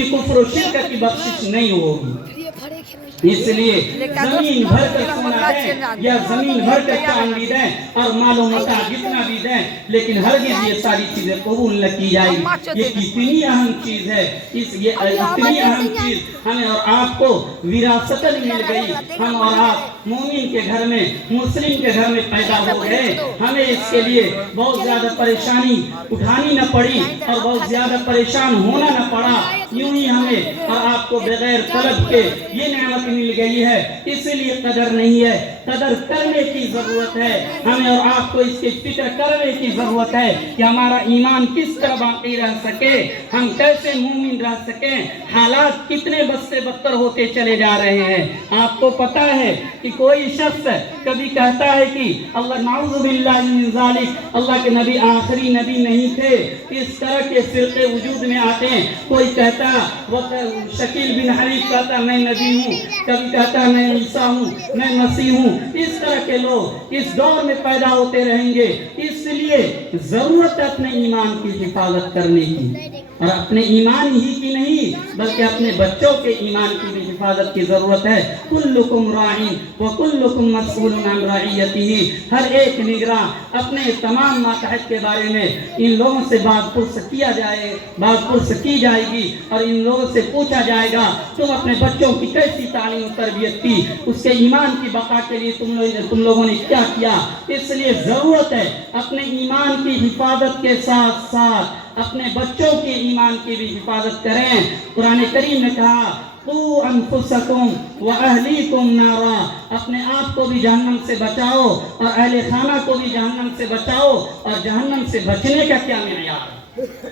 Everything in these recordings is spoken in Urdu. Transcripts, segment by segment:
کہ کفر و شرک کی بخشش نہیں ہوگی۔ اس لیے زمین بھر کر سونا دیں یا زمین بھر کر چاندی دیں اور مال و متاع جتنا بھی دیں، لیکن ہرگز یہ ساری چیزیں قبول نہ کی جائیں۔ یہ کتنی اہم چیز ہے، یہ اتنی اہم چیز ہمیں اور آپ کو وراثتاً مل گئی۔ ہم اور آپ مومن کے گھر میں، مسلم کے گھر میں پیدا ہو گئے، ہمیں اس کے لیے بہت زیادہ پریشانی اٹھانی نہ پڑی اور بہت زیادہ پریشان ہونا نہ پڑا۔ یوں ہی ہمیں اور آپ کو بغیر طلب کے یہ نعمت مل گئی ہے، اس لیے قدر نہیں ہے، قدر کرنے کی ضرورت ہے۔ ہمیں اور آپ کو اس کی فکر کرنے کی ضرورت ہے کہ ہمارا ایمان کس طرح باقی رہ سکے، ہم کیسے مومن رہ سکیں۔ حالات کتنے بد سے بدتر ہوتے چلے جا رہے ہیں۔ آپ کو پتا ہے کہ کوئی شخص کبھی کہتا ہے کہ اللہ نعوذ باللہ من ذالک، اللہ کے نبی آخری نبی نہیں تھے، اس طرح کے فرقے وجود میں آتے ہیں۔ کوئی کہتا شکیل بن حریف کہتا میں نبی ہوں، کبھی کہتا میں عیسیٰ ہوں، میں مسیح ہوں۔ اس طرح کے لوگ اس دور میں پیدا ہوتے رہیں گے۔ اس لیے ضرورت ہے اپنے ایمان کی حفاظت کرنے کی، اور اپنے ایمان ہی کی نہیں بلکہ اپنے بچوں کے ایمان کی بھی حفاظت کی ضرورت ہے۔ کلکم راعٍ وکلکم مسئول عن رعیتہ، ہر ایک نگراں اپنے تمام ماتحت کے بارے میں ان لوگوں سے بات پرس کی جائے گی، اور ان لوگوں سے پوچھا جائے گا تم اپنے بچوں کی کیسی تعلیم و تربیت کی، اس کے ایمان کی بقا کے لیے تم لوگوں نے کیا کیا۔ اس لیے ضرورت ہے اپنے ایمان کی حفاظت کے ساتھ ساتھ اپنے بچوں کے ایمان کی بھی حفاظت کریں۔ قرآن کریم نے کہا قُوا أَنفُسَكُمْ وَأَهْلِيكُمْ نَارًا، اپنے آپ کو بھی جہنم سے بچاؤ اور اہل خانہ کو بھی جہنم سے بچاؤ۔ اور جہنم سے بچنے کا کیا معیار ہے؟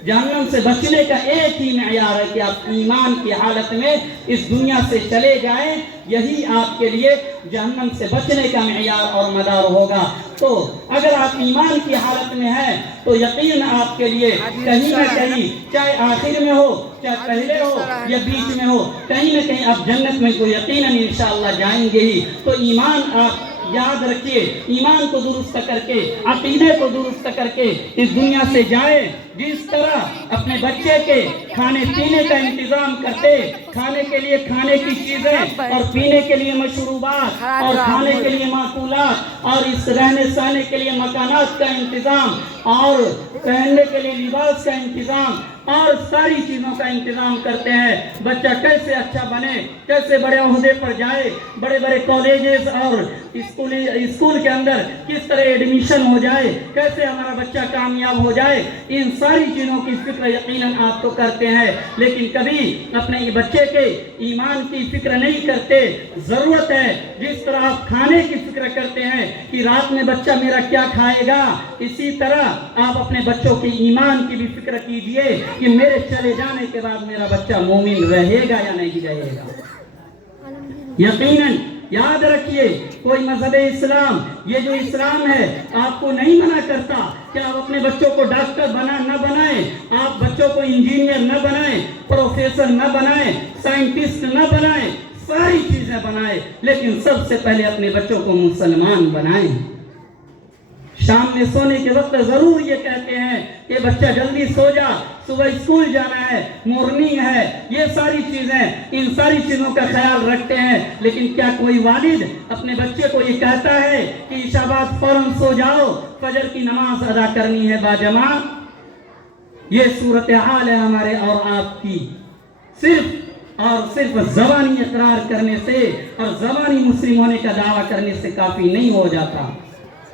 جہنم سے بچنے کا ایک ہی معیار ہے کہ آپ ایمان کی حالت میں اس دنیا سے چلے جائیں، یہی آپ کے لیے جہنم سے بچنے کا معیار اور مدار ہوگا۔ تو اگر آپ ایمان کی حالت میں ہیں تو یقین آپ کے لیے کہیں نہ کہیں، چاہے آخر میں ہو چاہے پہلے ہو یا بیچ میں ہو، کہیں نہ کہیں آپ جنت میں تو یقیناً انشاءاللہ جائیں گے ہی۔ تو ایمان آپ یاد رکھیے، ایمان کو درست کر کے، عقیدے کو درست کر کے اس دنیا سے جائیں۔ جس طرح اپنے بچے کے کھانے پینے کا انتظام کرتے، کھانے کے لیے کھانے کی چیزیں اور پینے کے لیے مشروبات اور کھانے کے لیے معقولات اور اس رہنے سہنے کے لیے مکانات کا انتظام اور پہننے کے لیے لباس کا انتظام اور ساری چیزوں کا انتظام کرتے ہیں، بچہ کیسے اچھا بنے، کیسے بڑے عہدے پر جائے، بڑے بڑے کالجز اور اسکول کے اندر کس طرح ایڈمیشن ہو جائے، کیسے ہمارا بچہ کامیاب ہو جائے، ان ساری چیزوں کی فکر یقیناً آپ تو کرتے ہیں، لیکن کبھی اپنے بچے کے ایمان کی فکر نہیں کرتے۔ ضرورت ہے جس طرح آپ کھانے کی فکر کرتے ہیں کہ رات میں بچہ میرا کیا کھائے گا، اسی طرح آپ اپنے بچوں کے ایمان کی بھی فکر کیجئے کہ میرے چلے جانے کے بعد میرا بچہ مومن رہے گا یا نہیں رہے گا۔ یقیناً یاد رکھیے، کوئی مذہب اسلام، یہ جو اسلام ہے آپ کو نہیں منع کرتا کہ آپ اپنے بچوں کو ڈاکٹر نہ بنائیں، آپ بچوں کو انجینئر نہ بنائیں، پروفیسر نہ بنائیں، سائنٹسٹ نہ بنائیں، ساری چیزیں بنائیں، لیکن سب سے پہلے اپنے بچوں کو مسلمان بنائیں۔ شام میں سونے کے وقت ضرور یہ کہتے ہیں کہ بچہ جلدی سو جا، صبح اسکول جانا ہے، مارننگ ہے، یہ ساری چیزیں، ان ساری چیزوں کا خیال رکھتے ہیں، لیکن کیا کوئی والد اپنے بچے کو یہ کہتا ہے کہ عشاء بعد فوراً سو جاؤ، فجر کی نماز ادا کرنی ہے باجماعت؟ یہ صورتحال ہے ہمارے اور آپ کی، صرف زبانی اقرار کرنے سے اور زبانی مسلم ہونے کا دعویٰ کرنے سے کافی نہیں ہو جاتا۔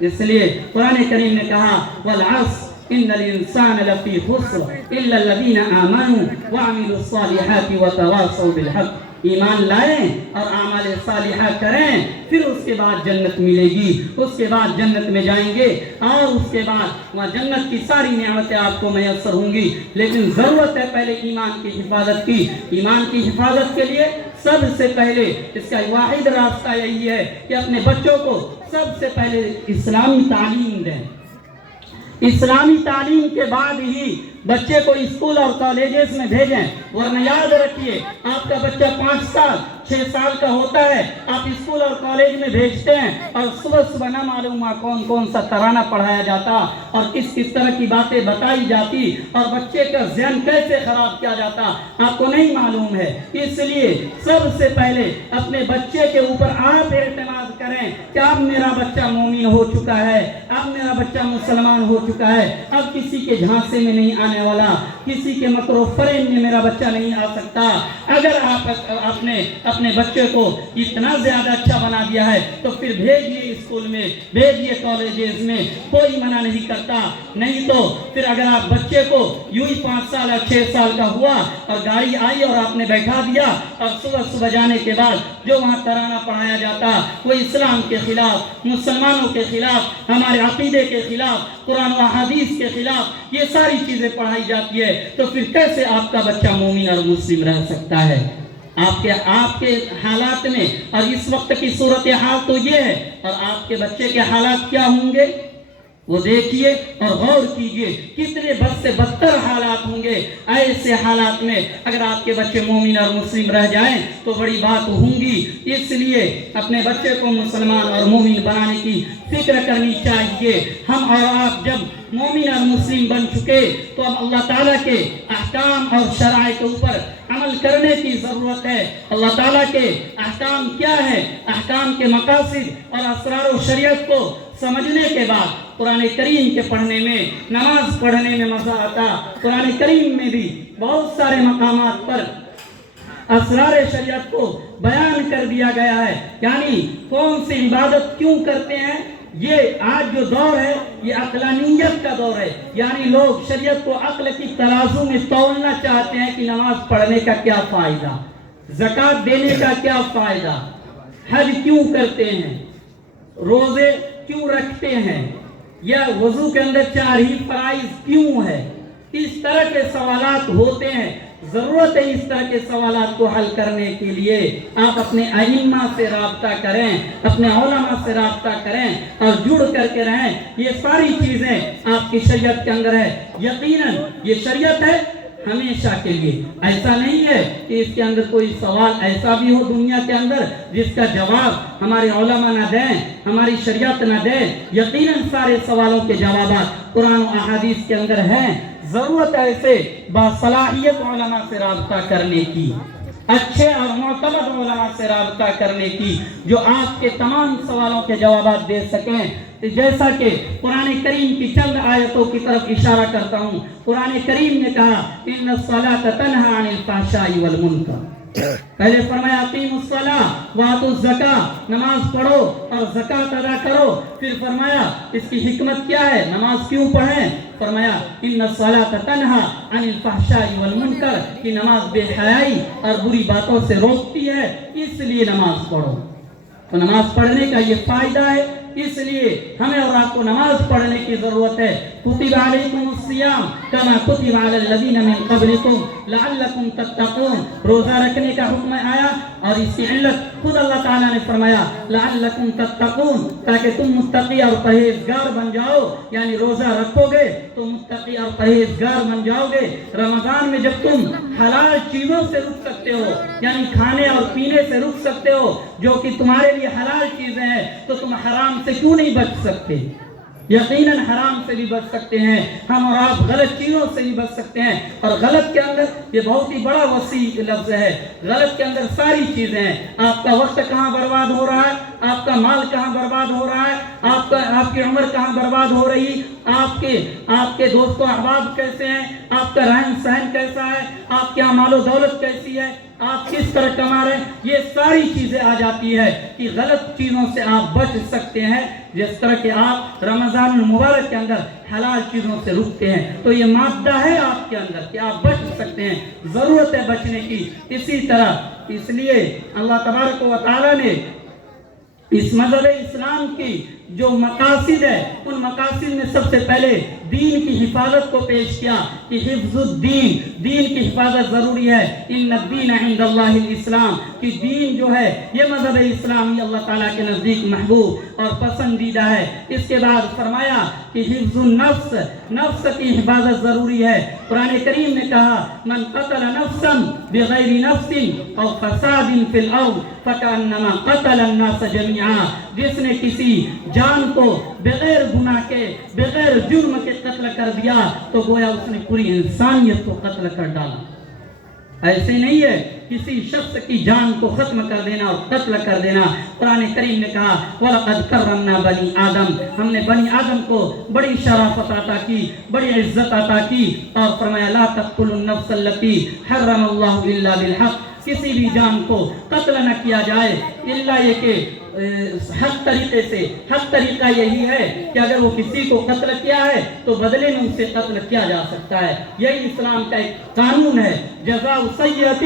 اس لیے قرآن کریم نے کہا وَالْعَصْرِ إِنَّ الْإِنسَانَ لَفِي خُسْرٍ إِلَّا الَّذِينَ آمَنُوا وَعَمِلُوا الصَّالِحَاتِ وَتَوَاصَوْا بِالْحَقِّ، ایمان لائیں اور اعمال صالحہ کریں، پھر اس کے بعد جنت ملے گی، اس کے بعد جنت میں جائیں گے اور اس کے بعد وہاں جنت کی ساری نعمتیں آپ کو میسر ہوں گی۔ لیکن ضرورت ہے پہلے ایمان کی حفاظت کی۔ ایمان کی حفاظت کے لیے سب سے پہلے اس کا واحد راستہ یہی ہے کہ اپنے بچوں کو سب سے پہلے اسلامی تعلیم دیں۔ اسلامی تعلیم کے بعد ہی بچے کو اسکول اور کالجز میں بھیجیں، ورنہ یاد رکھیے آپ کا بچہ 5 سال 6 سال کا ہوتا ہے، آپ اسکول اور کالج میں بھیجتے ہیں اور صبح صبح نہ معلوم کون کون سا ترانہ پڑھایا جاتا اور کس طرح کی باتیں بتائی جاتی اور بچے کا ذہن کیسے خراب کیا جاتا آپ کو نہیں معلوم ہے۔ اس لیے سب سے پہلے اپنے بچے کے اوپر آپ اعتماد کریں کہ اب میرا بچہ مومن ہو چکا ہے، اب میرا بچہ مسلمان ہو چکا ہے، اب کسی کے جھانسے میں نہیں آنے والا، کسی کے مکر و فریب میں میرا بچہ نہیں آ سکتا۔ اگر آپ اپنے بچے کو اتنا زیادہ اچھا بنا دیا ہے تو پھر بھیجیے اسکول میں، بھیجیے کالجز میں، کوئی منع نہیں کرتا۔ نہیں تو پھر اگر آپ بچے کو یوں ہی 5 سال یا 6 سال کا ہوا اور گاڑی آئی اور آپ نے بیٹھا دیا اور صبح صبح جانے کے بعد جو وہاں ترانہ پڑھایا جاتا وہ اسلام کے خلاف، مسلمانوں کے خلاف، ہمارے عقیدے کے خلاف، قرآن و حدیث کے خلاف یہ ساری چیزیں پڑھائی جاتی ہے، تو پھر کیسے آپ کا بچہ مومن اور مسلم رہ سکتا ہے؟ آپ کے حالات میں اور اس وقت کی صورتحال تو یہ ہے، اور آپ کے بچے کے حالات کیا ہوں گے وہ دیکھیے اور غور کیجئے، کتنے بد سے بدتر حالات ہوں گے۔ ایسے حالات میں اگر آپ کے بچے مومن اور مسلم رہ جائیں تو بڑی بات ہوں گی۔ اس لیے اپنے بچے کو مسلمان اور مومن بنانے کی فکر کرنی چاہیے۔ ہم اور آپ جب مومن اور مسلم بن چکے تو اب اللہ تعالیٰ کے احکام اور شرائع کے اوپر عمل کرنے کی ضرورت ہے۔ اللہ تعالیٰ کے احکام کیا ہے، احکام کے مقاصد اور اسرار و شریعت کو سمجھنے کے بعد قرآن کریم کے پڑھنے میں، نماز پڑھنے میں مزہ آتا۔ قرآن کریم میں بھی بہت سارے مقامات پر اسرار شریعت کو بیان کر دیا گیا ہے، یعنی کون سی عبادت کیوں کرتے ہیں۔ یہ آج جو دور ہے یہ عقلانیت کا دور ہے، یعنی لوگ شریعت کو عقل کی ترازو میں تولنا چاہتے ہیں کہ نماز پڑھنے کا کیا فائدہ، زکوٰۃ دینے کا کیا فائدہ، حج کیوں کرتے ہیں، روزے کیوں رکھتے ہیں، یا وضو کے اندر 4 ہی فرائض کیوں ہے۔ اس طرح کے سوالات ہوتے ہیں۔ ضرورت ہے اس طرح کے سوالات کو حل کرنے کے لیے آپ اپنے ائمہ سے رابطہ کریں، اپنے علماء سے رابطہ کریں اور جڑ کر کے رہیں۔ یہ ساری چیزیں آپ کی شریعت کے اندر ہے۔ یقیناً یہ شریعت ہے ہمیشہ کے لیے، ایسا نہیں ہے کہ اس کے اندر کوئی سوال ایسا بھی ہو دنیا کے اندر جس کا جواب ہمارے علماء نہ دیں، ہماری شریعت نہ دیں۔ یقیناً سارے سوالوں کے جوابات قرآن و احادیث کے اندر ہیں۔ ضرورت ہے ایسے باصلاحیت علماء سے رابطہ کرنے کی، اچھے اور معتمد علماء سے رابطہ کرنے کی، جو آپ کے تمام سوالوں کے جوابات دے سکیں۔ جیسا کہ قرآن کریم کی چند آیتوں کی طرف اشارہ کرتا ہوں۔ قرآن کریم نے کہا ان الصلاۃ تنہی عن الفحشاء والمنکر، پہلے فرمایا اقیموا الصلاۃ وآتوا الزکاۃ، نماز پڑھو اور زکوٰۃ ادا کرو۔ پھر فرمایا اس کی حکمت کیا ہے، نماز کیوں پڑھیں، فرمایا ان الصلاۃ تنہی عن الفحشاء والمنکر، کہ نماز بے حیائی اور بری باتوں سے روکتی ہے، اس لیے نماز پڑھو۔ تو نماز پڑھنے کا یہ فائدہ ہے، اس لیے ہمیں اور آپ کو نماز پڑھنے کی ضرورت ہے۔ کتب علیکم الصیام کما کتب علی الذین من قبلکم لعلکم تتقون، روزہ رکھنے کا حکم آیا اور اس کی علت خود اللہ تعالیٰ نے فرمایا لعلکم تتقون، تاکہ تم متقی اور پرہیزگار بن جاؤ، یعنی روزہ رکھو گے تو متقی اور پرہیزگار بن جاؤ گے۔ رمضان میں جب تم حلال چیزوں سے رک سکتے ہو، یعنی کھانے اور پینے سے رک سکتے ہو جو کہ تمہارے لیے حلال چیزیں ہیں، تو تم حرام سے کیوں نہیں بچ سکتے؟ یقیناً حرام سے بھی بچ سکتے ہیں، ہم اور آپ غلط چیزوں سے بھی بچ سکتے ہیں۔ اور غلط کے اندر یہ بہت ہی بڑا وسیع لفظ ہے، غلط کے اندر ساری چیزیں ہیں۔ آپ کا وقت کہاں برباد ہو رہا ہے، آپ کا مال کہاں برباد ہو رہا ہے، آپ کی عمر کہاں برباد ہو رہی، آپ کے دوست و احباب کیسے ہیں، آپ کا رہن سہن کیسا ہے، آپ کے مال و دولت کیسی ہے، آپ کس طرح کما رہے ہیں، یہ ساری چیزیں آ جاتی ہے کہ غلط چیزوں سے آپ بچ سکتے ہیں، جس طرح کہ آپ رمضان المبارک کے اندر حلال چیزوں سے رکتے ہیں۔ تو یہ مادہ ہے آپ کے اندر کہ آپ بچ سکتے ہیں، ضرورت ہے بچنے کی۔ اسی طرح اس لیے اللہ تبارک و تعالیٰ نے اس مذہب اسلام کی جو مقاصد ہے ان مقاصد میں سب سے پہلے دین کی حفاظت کو پیش کیا کہ حفظ الدین، دین کی حفاظت ضروری ہے۔ ان الدین عند اللہ الاسلام، کہ دین جو ہے یہ مذہب اسلامی اللہ تعالیٰ کے نزدیک محبوب اور پسندیدہ ہے۔ اس کے بعد فرمایا کہ حفظ النفس، نفس کی حفاظت ضروری ہے۔ قرآن کریم نے کہا من قتل نفسا بغیر نفس او فساد فی الارض فکأنما قتل الناس جميعا، جس نے کسی جان کو بغیر گناہ کے، بغیر جرم کے قتل کر دیا تو گویا اس نے پوری انسانیت کو قتل کر ڈالا۔ ایسے نہیں ہے کسی شخص کی جان کو ختم کر دینا اور قتل کر دینا۔ قرآن کریم نے کہا وَلَقَدْ كَرَّمْنَا بَنِي آدم، ہم نے بنی آدم کو بڑی شرافت عطا کی، بڑی عزت عطا کی، اور فرمایا لا تقتلوا النفس التي حرم اللہ الا بالحق، کسی بھی جان کو قتل نہ کیا جائے الا یہ کہ حق طریقے سے۔ حق طریقہ یہی ہے کہ اگر وہ کسی کو قتل کیا ہے تو بدلے میں اسے قتل کیا جا سکتا ہے۔ یہی اسلام کا ایک قانون ہے، جزاء سیئۃ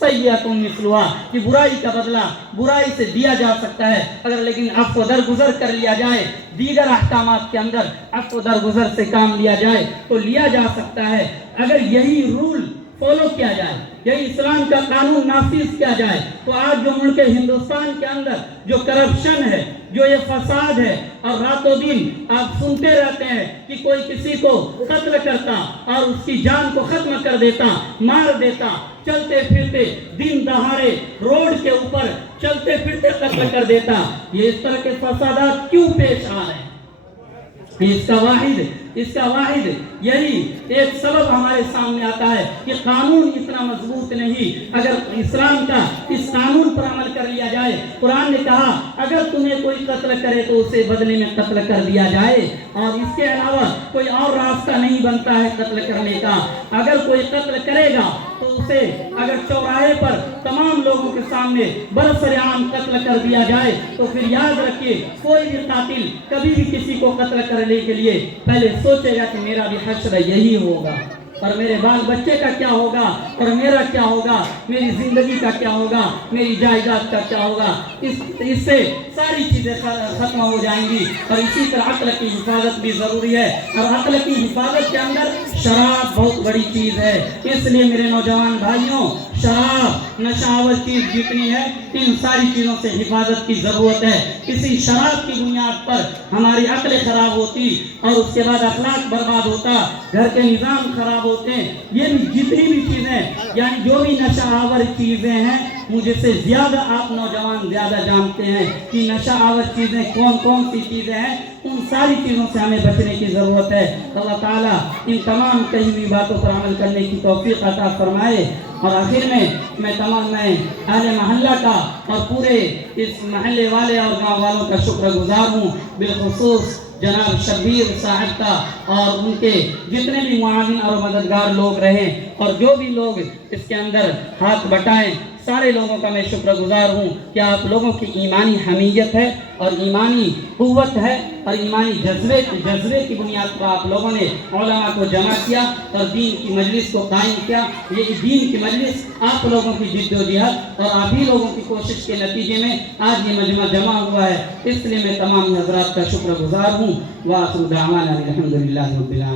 سیئۃ مثلھا، کہ برائی کا بدلہ برائی سے دیا جا سکتا ہے، اگر لیکن عفو درگزر کر لیا جائے، دیگر احکامات کے اندر عفو درگزر سے کام لیا جائے تو لیا جا سکتا ہے۔ اگر یہی رول فالو کیا جائے، یہی اسلام کا قانون نافذ کیا جائے تو آج جو ملک ہندوستان کے اندر جو کرپشن ہے، جو یہ فساد ہے، اور راتوں دن آپ سنتے رہتے ہیں کہ کوئی کسی کو قتل کرتا اور اس کی جان کو ختم کر دیتا، مار دیتا، چلتے پھرتے دن دہاڑے روڈ کے اوپر چلتے پھرتے قتل کر دیتا، یہ اس طرح کے فسادات کیوں پیش آ رہے ہیں؟ اس کا واحد یہی ایک سبب ہمارے سامنے آتا ہے کہ قانون اتنا مضبوط نہیں۔ اگر اسلام کا اس قانون پر عمل کر لیا جائے، قرآن نے کہا اگر تمہیں کوئی قتل کرے تو اسے بدلے میں قتل کر دیا جائے، اور اس کے علاوہ کوئی اور راستہ نہیں بنتا ہے قتل کرنے کا۔ اگر کوئی قتل کرے گا تو اسے اگر چوراہے پر تمام لوگوں کے سامنے برسر عام قتل کر دیا جائے تو پھر یاد رکھیے کوئی بھی قاتل کبھی بھی کسی کو قتل کرنے کے لیے پہلے سوچے گا کہ میرا بھی حشر یہی ہوگا، اور میرے بال بچے کا کیا ہوگا، اور میرا کیا ہوگا، میری زندگی کا کیا ہوگا، میری جائیداد کا کیا ہوگا۔ اس سے ساری چیزیں ختم ہو جائیں گی۔ اور اسی طرح عقل کی حفاظت بھی ضروری ہے، اور عقل کی حفاظت کے اندر شراب بہت بڑی چیز ہے۔ اس لیے میرے نوجوان بھائیوں، شراب نشہ آور چیز جتنی ہے ان ساری چیزوں سے حفاظت کی ضرورت ہے۔ کسی شراب کی بنیاد پر ہماری عقل خراب ہوتی اور اس کے بعد اخلاق برباد ہوتا، گھر کے نظام خراب ہوتے ہیں۔ یہ بھی جتنی بھی چیزیں یعنی جو بھی نشہ آور چیزیں ہیں، مجھے سے زیادہ آپ نوجوان زیادہ جانتے ہیں کہ نشہ آور چیزیں کون کون سی چیزیں ہیں۔ ان ساری چیزوں سے ہمیں بچنے کی ضرورت ہے۔ اللہ تعالیٰ ان تمام کہی ہوئی باتوں پر عمل کرنے کی توفیق عطا فرمائے۔ اور آخر میں اہل محلہ کا اور پورے اس محلے والے اور گاؤں والوں کا شکر گزار ہوں، بالخصوص جناب شبیر صاحب کا اور ان کے جتنے بھی معاون اور مددگار لوگ رہے اور جو بھی لوگ اس کے اندر ہاتھ بٹائیں، سارے لوگوں کا میں شکر گزار ہوں کہ آپ لوگوں کی ایمانی حمیت ہے اور ایمانی قوت ہے اور ایمانی جذبے کی بنیاد پر آپ لوگوں نے علماء کو جمع کیا اور دین کی مجلس کو قائم کیا۔ یہ دین کی مجلس آپ لوگوں کی جد و جہد اور آپ ہی لوگوں کی کوشش کے نتیجے میں آج یہ مجمع جمع ہوا ہے، اس لیے میں تمام حضرات کا شکر گزار ہوں۔ وآخر دعوانا الحمدللہ رب العالمین۔